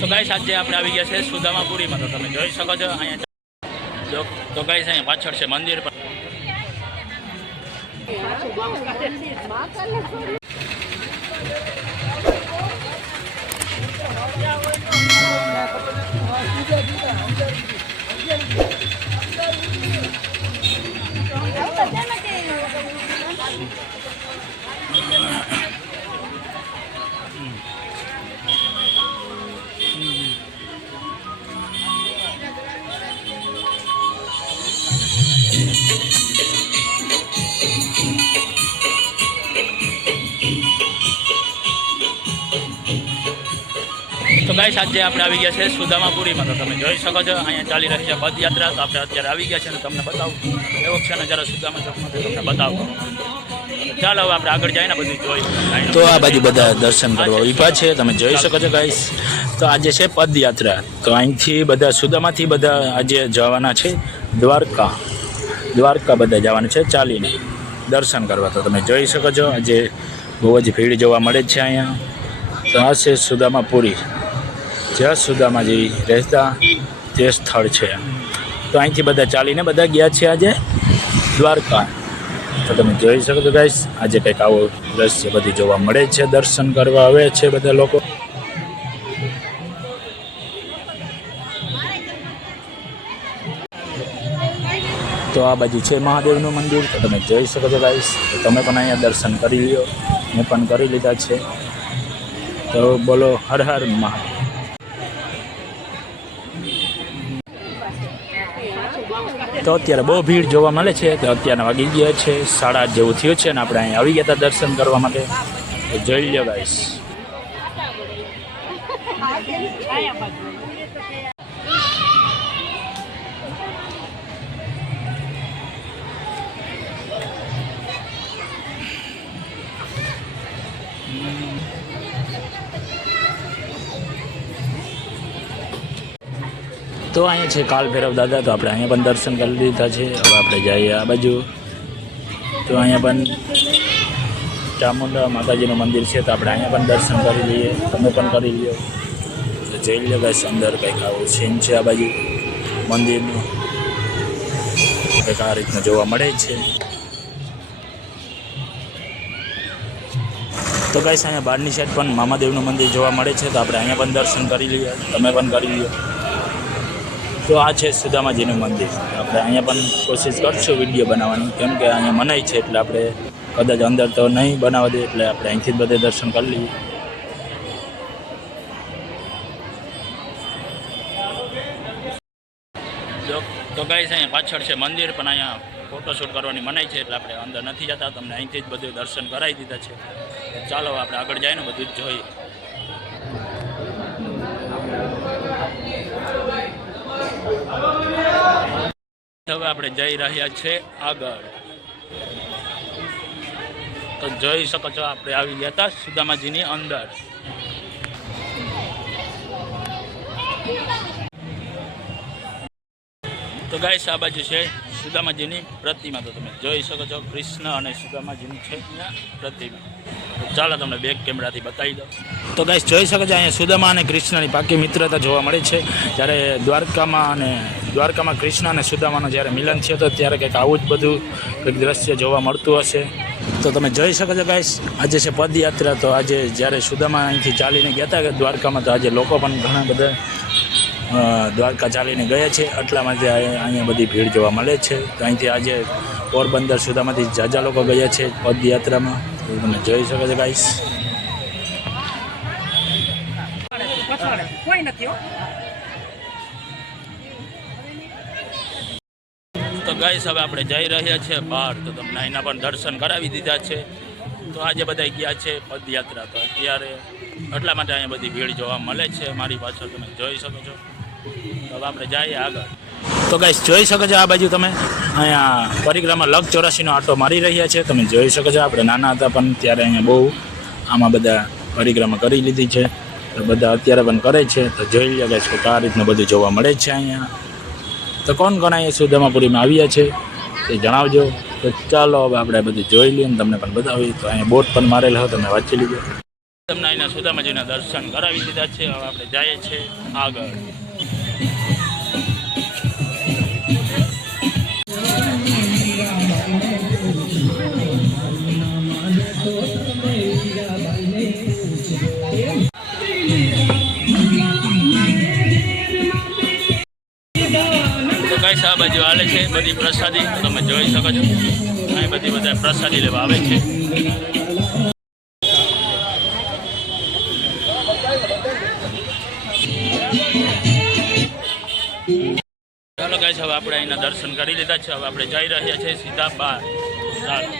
તો ગાઈસ આજે આપણે આવી ગયા છે સુદામાપુરીમાં, તો તમે જોઈ શકો છો અહીંયા તો ગાઈસ અહીંયા પાછળ છે મંદિર પણ તો ગાઈસ આજે આપણે આવી ગયા છે સુદામાપુરીમાં, તો તમે જોઈ શકો છો અહીંયા ચાલી રહી છે પદયાત્રા. તો આપણે અત્યારે આવી ગયા છે અને તમને બતાવું એવો છે નજારો સુદામા ચોકનો, તમને બતાવું. ચાલો હવે આપણે આગળ જઈને બધું જોઈ. તો આ બાજુ બધા દર્શન કરવા ઊભા છે, તમે જોઈ શકો છો ગાઈસ. તો આજે છે પદયાત્રા, તો અહીંથી બધા સુદામાથી બધા આજે જવાના છે દ્વારકા બધા જવાના છે ચાલીને દર્શન કરવા. તો તમે જોઈ શકો છો આજે બહુ જ ભીડ જોવા મળે છે અહીંયા. તો આ છે સુદામાપુરી, જ્યાં સુદામાજી રહેતા તે સ્થળ છે. તો અહીંથી બધા ચાલીને બધા ગયા છે આજે દ્વારકા. તો તમે જોઈ શકો છો ગાઈસ આજે કંઈક આવો દ્રશ્ય બધું જોવા મળે છે, દર્શન કરવા આવે છે બધા લોકો. તો આ બાજુ છે મહાદેવનું મંદિર, તો તમે જોઈ શકો છો ગાઈસ. તો તમે પણ અહીંયા દર્શન કરી લ્યો, મેં પણ કરી લીધા છે. તો બોલો હર હર મહાદેવ. તો અત્યારે બહુ ભીડ જોવા મળે છે. તો અત્યારે વાગી ગયા છે 8:30 જેવું થયું છે, અને આપણે અહીંયા આવી ગયા હતા દર્શન કરવા માટે. તો જોઈ લો ગાઈસ. તો અહીંયા છે કાલ ભૈરવ દાદા, તો આપણે અહીંયા પણ દર્શન કરી લીધા છે. હવે આપણે જઈએ આ બાજુ. તો અહીંયા પણ ચામુંડા માતાજીનું મંદિર છે, તો આપણે અહીંયા પણ દર્શન કરી લઈએ, તમે પણ કરી લ્યો. તો જોઈ લો ગાઈસ અંદર કંઈક આવું સીન છે આ બાજુ મંદિરનું, કંઈક આ રીતનું જોવા મળે છે. તો ગાઈસ અહીંયા બહારની સાઈડ પણ મામાદેવનું મંદિર જોવા મળે છે, તો આપણે અહીંયા પણ દર્શન કરી લઈએ, તમે પણ કરી લ્યો. તો આ છે સુદામાજીનું મંદિર. આપણે અહીંયા પણ કોશિશ કરશું વિડીયો બનાવવાની, કેમ કે અહીંયા મનાય છે એટલે આપણે કદાચ અંદર તો નહીં બનાવવા દે, એટલે આપણે અહીંથી જ બધે દર્શન કરી લઈએ. તો ગાઈસ અહીંયા પાછળ છે મંદિર, પણ અહીંયા ફોટોશૂટ કરવાની મનાય છે એટલે આપણે અંદર નથી જતા. તમને અહીંથી જ બધું દર્શન કરાવી દીધા છે. ચાલો આપણે આગળ જઈને બધું જ જોઈએ. હવે આપણે જઈ રહ્યા છે આગળ. તો જોઈ શકો છો આપણે આવી ગયા હતા સુદામાજીની અંદર. તો ગાઈસ આ બાજુ છે સુદામાજીની પ્રતિમા, તો તમે જોઈ શકો છો કૃષ્ણ અને સુદામાજીની છે અહીંયા પ્રતિમા. તો ચાલો તમને બેક કેમેરાથી બતાવી દો. તો ગાઈસ જોઈ શકો છો અહીંયા સુદામા અને કૃષ્ણની પાકી મિત્રતા જોવા મળે છે. જ્યારે દ્વારકામાં કૃષ્ણ અને સુદામાનું જ્યારે મિલન છે, તો ત્યારે કંઈક આવું જ બધું કંઈક દ્રશ્ય જોવા મળતું હશે. તો તમે જોઈ શકો છો ગાઈસ આજે છે પદયાત્રા. તો આજે જ્યારે સુદામા અહીંથી ચાલીને ગયા હતા દ્વારકામાં, તો આજે લોકો પણ ઘણા બધા દ્વારકા ચાલીને ગયા છે, એટલા માટે અહીંયા બધી ભીડ જોવા મળે છે. તો અહીંથી આજે પોરબંદર સુદામાંથી જાજા લોકો ગયા છે પદયાત્રામાં, તો તમે જોઈ શકો છો ગાઈસ. તો ગાઈસ હવે આપણે જઈ રહ્યા છીએ બહાર, તો તમને અહીંના પણ દર્શન કરાવી દીધા છે. તો આજે બધા ગયા છે પદયાત્રા, તો અત્યારે એટલા માટે અહીંયા બધી ભીડ જોવા મળે છે મારી પાછળ, તમે જોઈ શકો છો. તો હવે આપણે જઈએ આગળ. તો ગાઈસ જોઈ શકો છો આ બાજુ તમે અહીંયા પરિક્રમા લગ 84નો આટો મારી રહ્યા છે, તમે જોઈ શકો છો. આપણે નાના હતા પણ ત્યારે અહીંયા બહુ આમાં બધા પરિક્રમા કરી લીધી છે, તો બધા અત્યારે પણ કરે છે. તો જોઈ લો ગાઈસ કે આ રીતનું બધું જોવા મળે છે અહીંયા. તો કોણ અહીંયા સુદામાપુરીમાં આવ્યા છે તે જણાવજો. તો ચાલો હવે આપણે બધું જોઈ લઈએ ને તમને પણ બતાવીએ. તો અહીંયા બોટ પણ મારેલા હોય, તમે વાંચી લીધો. તમને અહીંના સુદામાજીના દર્શન કરાવી દીધા છે. હવે આપણે જઈએ છીએ આગળ. તો ગાઈસ આ બાજુ હાલે છે બધી પ્રસાદી, તમે જોઈ શકો છો. અહીં બધા પ્રસાદી લેવા આવે છે. ચાલો ગાઈસ હવે આપણે અહીંના દર્શન કરી લીધા છે. હવે આપણે જઈ રહ્યા છીએ સીધા બહાર. ચાલો.